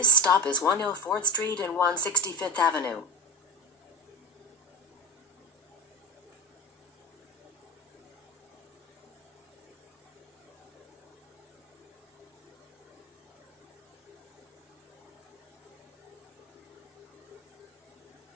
This stop is 104th Street and 165th Avenue.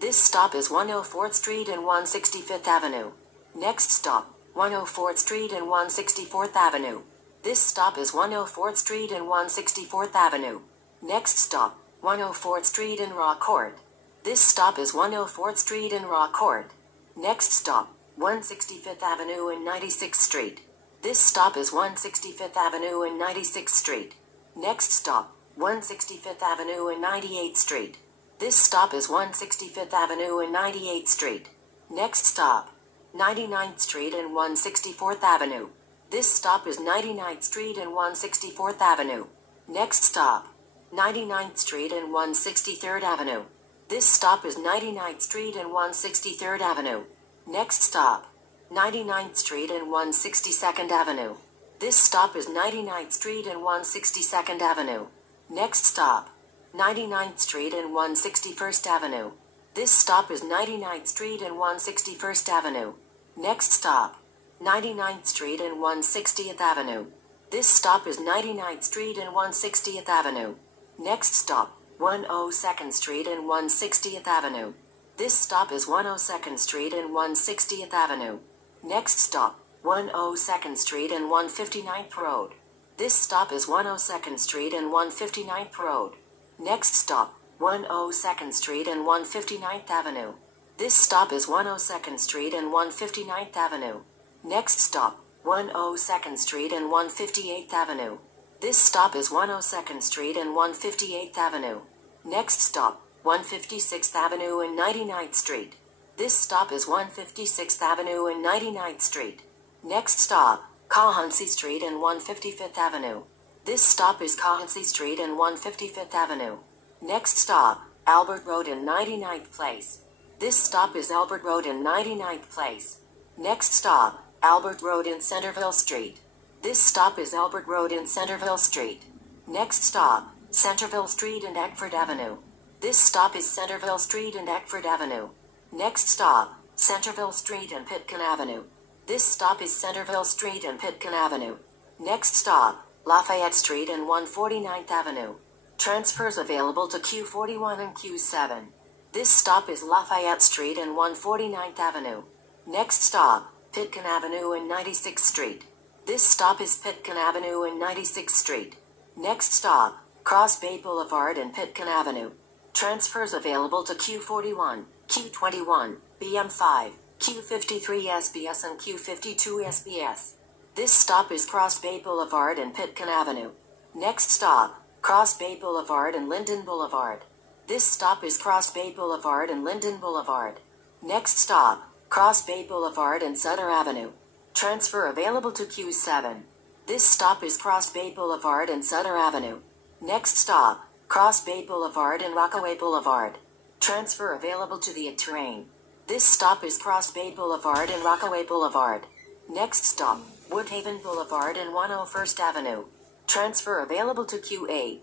This stop is 104th Street and 165th Avenue. Next stop, 104th Street and 164th Avenue. This stop is 104th Street and 164th Avenue. Next stop, 104th Street and Raw Court. This stop is 104th Street and Raw Court. Next stop, 165th Avenue and 96th Street. This stop is 165th Avenue and 96th Street. Next stop, 165th Avenue and 98th Street. This stop is 165th Avenue and 98th Street. Next stop, 99th Street and 164th Avenue. This stop is 99th Street and 164th Avenue. Next stop, 99th Street and 163rd Avenue. This stop is 99th Street and 163rd Avenue. Next stop, 99th Street and 162nd Avenue. This stop is 99th Street and 162nd Avenue. Next stop, 99th Street and 161st Avenue. This stop is 99th Street and 161st Avenue. Next stop, 99th Street and 160th Avenue. This stop is 99th Street and 160th Avenue. Next stop, 102nd Street and 160th Avenue. This stop is 102nd Street and 160th Avenue. Next stop, 102nd Street and 159th Road. This stop is 102nd Street and 159th Road. Next stop, 102nd Street and 159th Avenue. This stop is 102nd Street and 159th Avenue. Next stop, 102nd Street and 158th Avenue. This stop is 102nd Street and 158th Avenue. Next stop, 156th Avenue and 99th Street. This stop is 156th Avenue and 99th Street. Next stop, Cahancy Street and 155th Avenue. This stop is Cahancy Street and 155th Avenue. Next stop, Albert Road and 99th Place. This stop is Albert Road and 99th Place. Next stop, Albert Road and Centerville Street. This stop is Albert Road and Centerville Street. Next stop, Centerville Street and Eckford Avenue. This stop is Centerville Street and Eckford Avenue. Next stop, Centerville Street and Pitkin Avenue. This stop is Centerville Street and Pitkin Avenue. Next stop, Lafayette Street and 149th Avenue. Transfers available to Q41 and Q7. This stop is Lafayette Street and 149th Avenue. Next stop, Pitkin Avenue and 96th Street. This stop is Pitkin Avenue and 96th Street. Next stop, Cross Bay Boulevard and Pitkin Avenue. Transfers available to Q41, Q21, BM5, Q53 SBS and Q52 SBS. This stop is Cross Bay Boulevard and Pitkin Avenue. Next stop, Cross Bay Boulevard and Linden Boulevard. This stop is Cross Bay Boulevard and Linden Boulevard. Next stop, Cross Bay Boulevard and Sutter Avenue. Transfer available to Q7. This stop is Cross Bay Boulevard and Sutter Avenue. Next stop, Cross Bay Boulevard and Rockaway Boulevard. Transfer available to the train. This stop is Cross Bay Boulevard and Rockaway Boulevard. Next stop, Woodhaven Boulevard and 101st Avenue. Transfer available to Q8.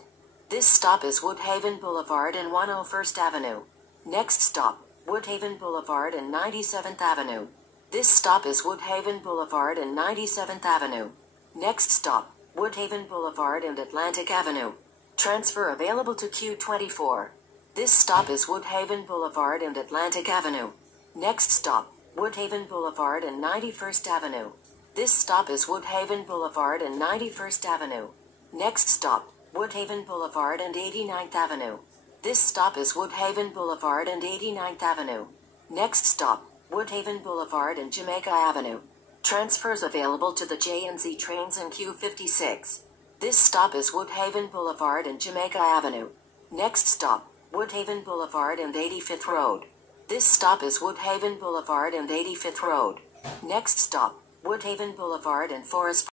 This stop is Woodhaven Boulevard and 101st Avenue. Next stop, Woodhaven Boulevard and 97th Avenue. This stop is Woodhaven Boulevard and 97th Avenue. Next stop, Woodhaven Boulevard and Atlantic Avenue. Transfer available to Q24. This stop is Woodhaven Boulevard and Atlantic Avenue. Next stop, Woodhaven Boulevard and 91st Avenue. This stop is Woodhaven Boulevard and 91st Avenue. Next stop, Woodhaven Boulevard and 89th Avenue. This stop is Woodhaven Boulevard and 89th Avenue. Next stop, Woodhaven Boulevard and Jamaica Avenue. Transfers available to the J&Z trains in Q56. This stop is Woodhaven Boulevard and Jamaica Avenue. Next stop, Woodhaven Boulevard and 85th Road. This stop is Woodhaven Boulevard and 85th Road. Next stop, Woodhaven Boulevard and Forest